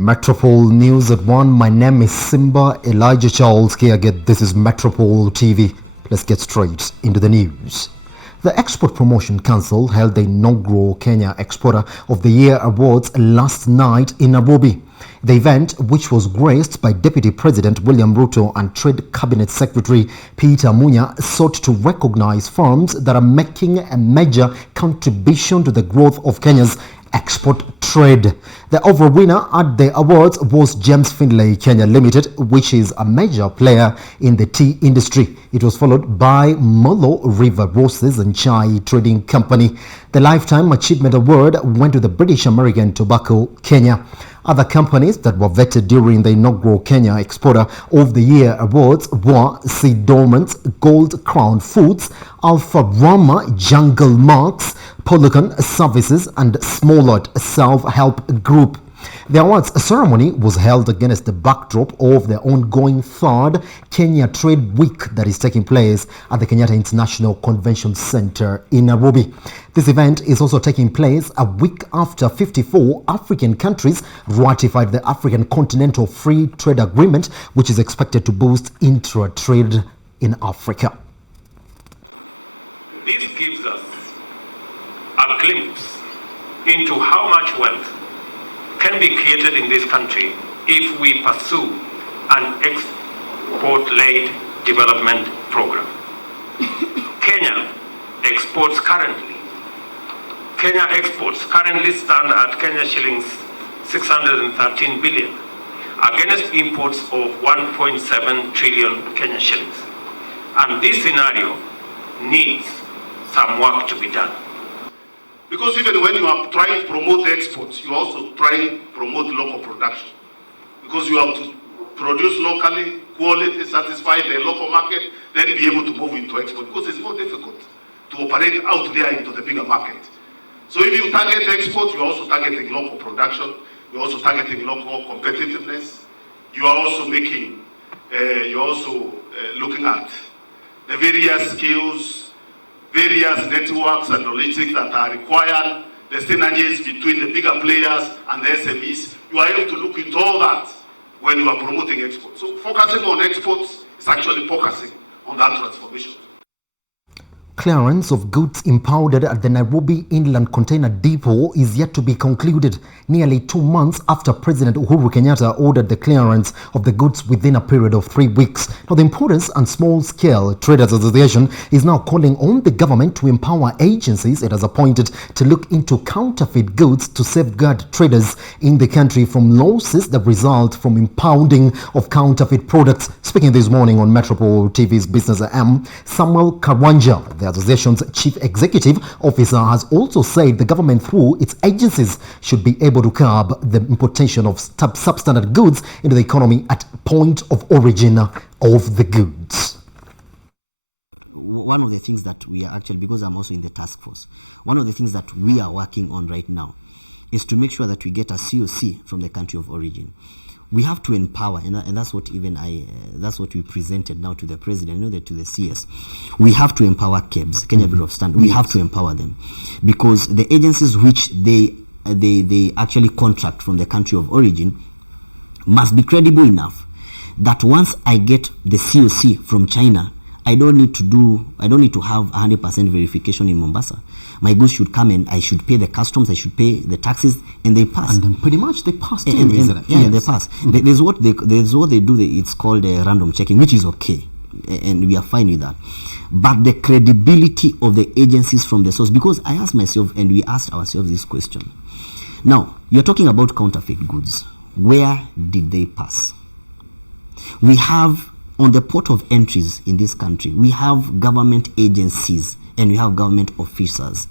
Metropol News at 1. My name is Simba Elijah Charles Kiaget. This is Metropol TV. Let's get straight into the news. The Export Promotion Council held the inaugural Kenya Exporter of the Year Awards last night in Nairobi. The event, which was graced by Deputy President William Ruto and Trade Cabinet Secretary Peter Munya, sought to recognize firms that are making a major contribution to the growth of Kenya's export trade. The overall winner at the awards was James Finlay Kenya Limited, which is a major player in the tea industry. It was followed by Molo River Roses and Chai Trading Company. The Lifetime Achievement Award went to the British American Tobacco Kenya. Other companies that were vetted during the inaugural Kenya Exporter of the Year Awards were Seed Dormant's Gold Crown Foods, Alpha Rama Jungle Marks, Polygon Services and Smollett Self-Help Group. The awards ceremony was held against the backdrop of the ongoing third Kenya Trade Week that is taking place at the Kenyatta International Convention Center in Nairobi. This event is also taking place a week after 54 African countries ratified the African Continental Free Trade Agreement, which is expected to boost intra-trade in Africa. This gives us a glimpse into how much wealth can be created in this country if we pursue an export-led development program. Kenya exports currently stand at Kenya shillings 613 billion against imports of 1.7 trillion Kenya shillings. And this scenario needs some work to be done. Because even when you are trying to promote exports, you also try to promote local production. Because you have to produce locally, quality, satisfy the local market, then be able to move into export. Because it's more difficult to operate out there into the bigger market. So if you target export, you're also targeting local production, you're also targeting local competitiveness. You are also making, looking at the various skills, various networks and logistics that are required, the synergies between the bigger players and the SMEs. You are able to look into all that when you are promoting exports. So focusing on exports is actually focusing on that transformation. Clearance of goods impounded at the Nairobi Inland Container Depot is yet to be concluded, nearly 2 months after President Uhuru Kenyatta ordered the clearance of the goods within a period of 3 weeks. Now, the Importers and Small-Scale Traders Association is now calling on the government to empower agencies it has appointed to look into counterfeit goods to safeguard traders in the country from losses that result from impounding of counterfeit products. Speaking this morning on Metropol TV's Business AM, Samuel Karwanja, the association's chief executive officer, has also said the government through its agencies should be able to curb the importation of substandard goods into the economy at point of origin of the goods. One of the things that we are actually, because I'm also in the task force, one of the things that we are working on right now is to make sure that we get a COC from the country of origin. We have to empower, and that's what that's what we presented now to the president, to the CS. We have to empower KEBS, Kenya Bureau of Standards. We have to empower them, because the agencies which they actually contract from the country of origin must be credible enough that once I get the COC from China, I don't need to have 100% verification in Mombasa. My goods should come and I should pay the customs, I should pay the taxes, and they pass. And then pretty much they pass. They pass. There's what they do. It's called random checking, which is okay, and we are fine with that. But the credibility of the agencies from the source, because I asked myself and we asked ourselves this question. Now, you're talking about counterfeit goods. Where did they pass? We have, on the port of entries in this country, we have government agencies and we have government officers.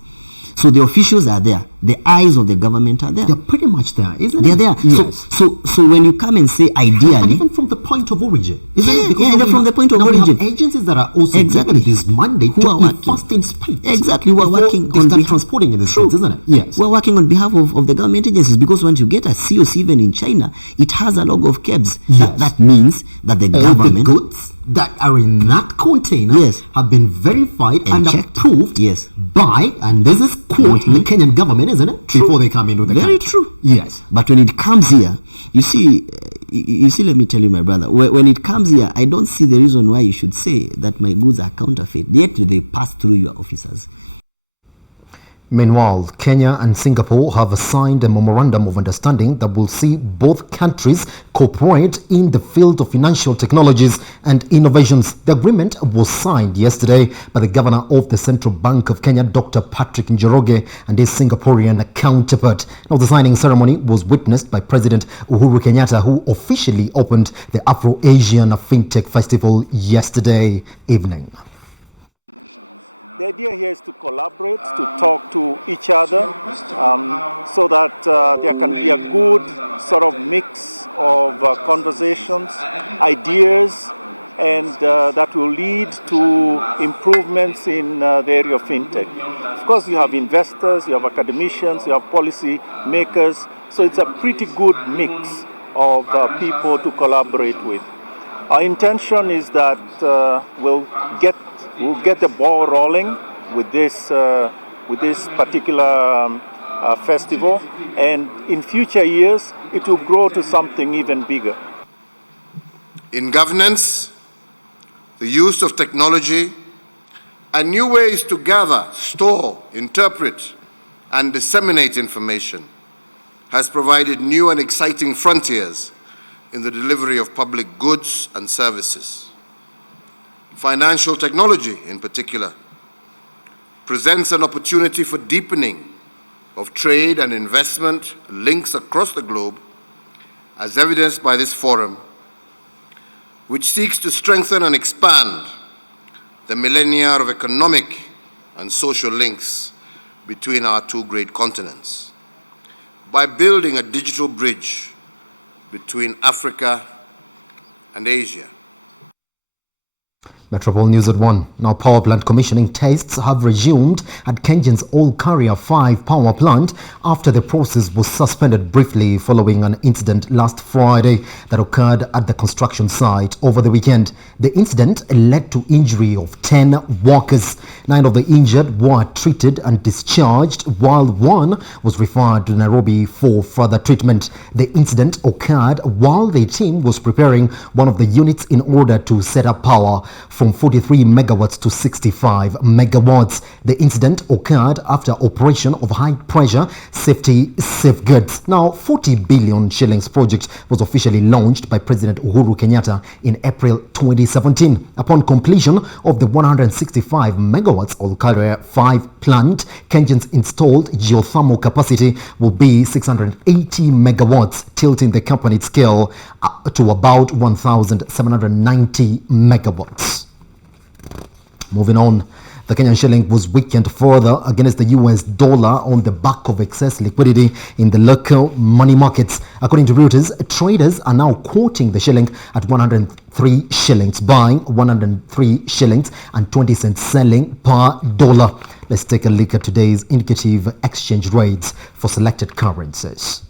So the officials are there. The eyes of the government are there. They're pretty much there, isn't They're it? there. Yes. So when you come and say ideally, and even from the point of origin, isn't it? Because from the point of origin, we have agencies that are also given this mandate who are working first inspect. Exactly, who are working on behalf transporting in the streets, isn't it? Yes. We're working on behalf of the government agencies, because once you get a COC even in China, it has a logo of KEBS. Yes. That means that the government, the goods that are in that container, yes, have been verified and checked, approved, yes, by, and this is quote, the Kenyan government isn't it? Before they come into the country. Very true. Yes. But when it comes here, you see, let me tell you, my brother, when it comes here, I don't see the reason why you should say that my goods are counterfeit. Yet they pass through your officers. Meanwhile, Kenya and Singapore have signed a memorandum of understanding that will see both countries cooperate in the field of financial technologies and innovations. The agreement was signed yesterday by the Governor of the Central Bank of Kenya, Dr. Patrick Njoroge, and his Singaporean counterpart. Now, the signing ceremony was witnessed by President Uhuru Kenyatta, who officially opened the Afro-Asian FinTech Festival yesterday evening. The idea here is to collaborate, to talk to each other, so that there can be a good sort of mix of conversations, ideas, and that will lead to improvements in the area of fintech. Of course, you have investors, you have academicians, you have policy makers, so it's a pretty good mix of people to collaborate with. Our intention is that we'll get the ball rolling with this particular festival, and in future years it will grow to something even bigger. In governance, the use of technology and new ways to gather, store, interpret, and disseminate information has provided new and exciting frontiers in the delivery of public goods and services. Financial technology, in particular, presents an opportunity for deepening of trade and investment links across the globe, as evidenced by this forum, which seeks to strengthen and expand the millennia of economic and social links between our two great continents by building a digital bridge between Africa and Asia. Metropol News at 1. Now, power plant commissioning tests have resumed at Kengen's All Carrier 5 power plant after the process was suspended briefly following an incident last Friday that occurred at the construction site over the weekend. The incident led to injury of 10 workers. 9 of the injured were treated and discharged, while 1 was referred to Nairobi for further treatment. The incident occurred while the team was preparing one of the units in order to set up power from 43 megawatts to 65 megawatts. The incident occurred after operation of high-pressure safety safeguards. Now, 40 billion shillings project was officially launched by President Uhuru Kenyatta in April 2017. Upon completion of the 165 megawatts All Carrier 5 plant, Kengen's installed geothermal capacity will be 680 megawatts, tilting the company's scale to about 1,790 megawatts. Moving on, the Kenyan shilling was weakened further against the US dollar on the back of excess liquidity in the local money markets. According to Reuters, traders are now quoting the shilling at 103 shillings, buying 103 shillings and 20 cents selling per dollar. Let's take a look at today's indicative exchange rates for selected currencies.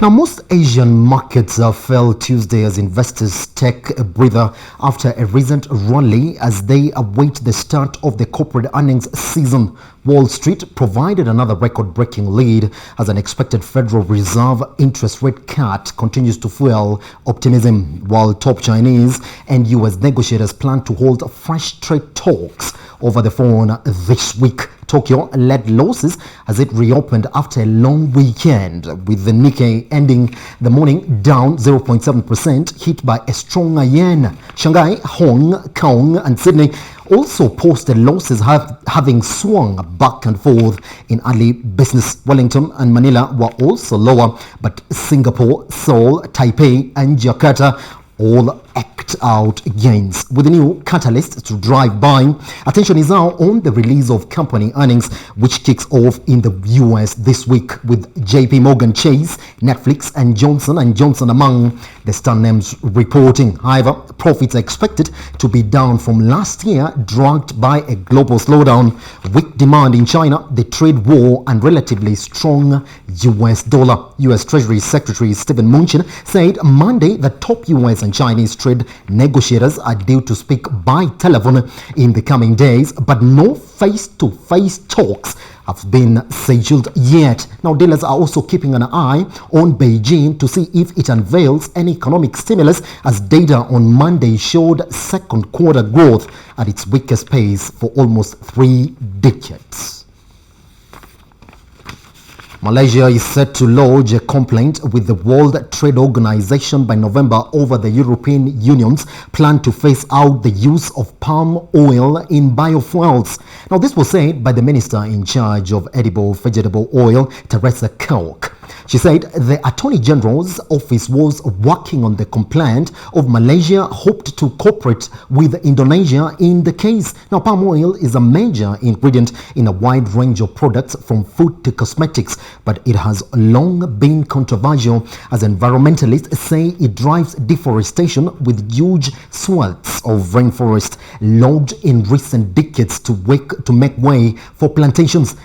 Now, most Asian markets fell Tuesday as investors take a breather after a recent rally as they await the start of the corporate earnings season. Wall Street provided another record-breaking lead as an expected Federal Reserve interest rate cut continues to fuel optimism, while top Chinese and U.S. negotiators plan to hold fresh trade talks over the phone this week. Tokyo led losses as it reopened after a long weekend, with the Nikkei ending the morning down 0.7%, hit by a stronger yen. Shanghai, Hong Kong and Sydney also posted losses, having swung back and forth in early business. Wellington and Manila were also lower, but Singapore, Seoul, Taipei and Jakarta all act out gains. With a new catalyst to drive buying, attention is now on the release of company earnings, which kicks off in the US this week, with JP Morgan Chase, Netflix and Johnson & Johnson among the star names reporting. However, profits are expected to be down from last year, dragged by a global slowdown, weak demand in China, the trade war and relatively strong US dollar. US Treasury Secretary Steven Mnuchin said Monday that top US and Chinese trade negotiators are due to speak by telephone in the coming days, but no face-to-face talks have been scheduled yet. Now, dealers are also keeping an eye on Beijing to see if it unveils any economic stimulus, as data on Monday showed second quarter growth at its weakest pace for almost 3 decades. Malaysia is set to lodge a complaint with the World Trade Organization by November over the European Union's plan to phase out the use of palm oil in biofuels. Now, this was said by the minister in charge of edible vegetable oil, Teresa Kauk. She said the Attorney General's office was working on the complaint of Malaysia, hoped to cooperate with Indonesia in the case. Now, palm oil is a major ingredient in a wide range of products from food to cosmetics, but it has long been controversial as environmentalists say it drives deforestation, with huge swaths of rainforest logged in recent decades to make way for plantations.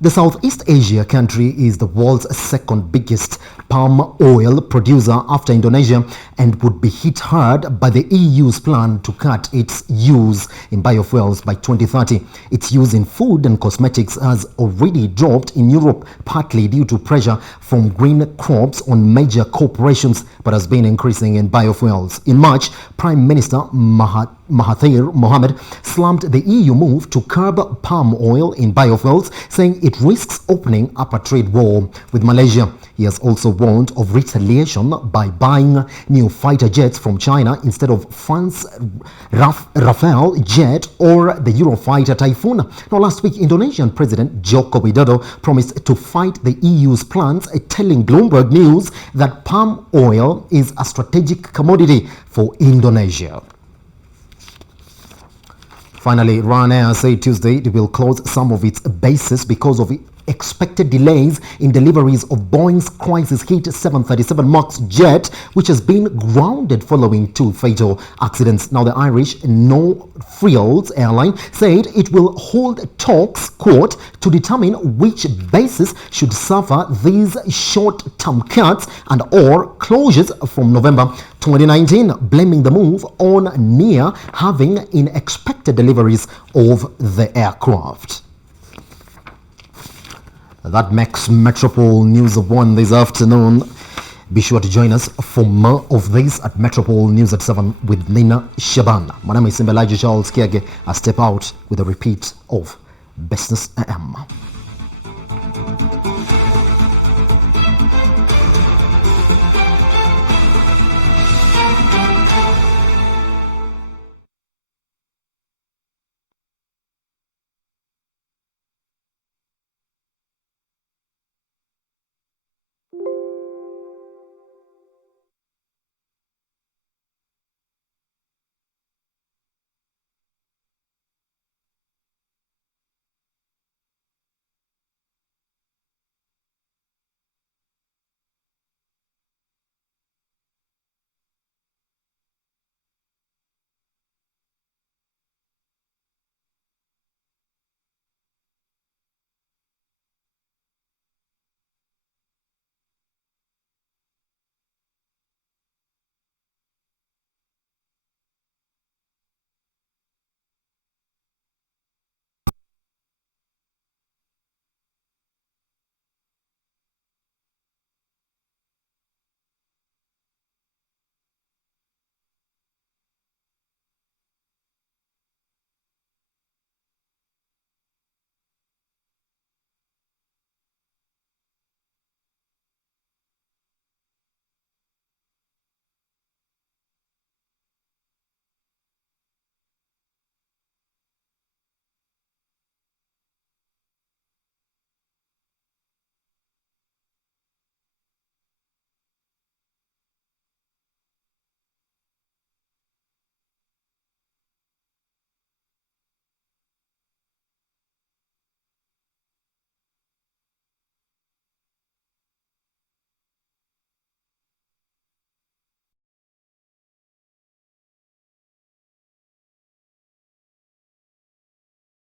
The Southeast Asia country is the world's second biggest palm oil producer after Indonesia and would be hit hard by the EU's plan to cut its use in biofuels by 2030. Its use in food and cosmetics has already dropped in Europe, partly due to pressure from green crops on major corporations, but has been increasing in biofuels. In March, Prime Minister Mahathir Mohamad slammed the EU move to curb palm oil in biofuels, saying it risks opening up a trade war with Malaysia. He has also warned of retaliation by buying new fighter jets from China instead of France's Rafale jet or the Eurofighter Typhoon. Now, last week, Indonesian President Joko Widodo promised to fight the EU's plans, telling Bloomberg News that palm oil is a strategic commodity for Indonesia. Finally, Ryanair said Tuesday it will close some of its bases because of expected delays in deliveries of Boeing's crisis-hit 737 MAX jet, which has been grounded following 2 fatal accidents. Now, the Irish No Frills airline said it will hold talks, quote, to determine which bases should suffer these short-term cuts and or closures from November 2019, blaming the move on near having unexpected deliveries of the aircraft. That makes Metropol News of 1 this afternoon. Be sure to join us for more of this at Metropol News at 7 with Nina Shaban. My name is Elijah Charles Kiage. I step out with a repeat of Business AM.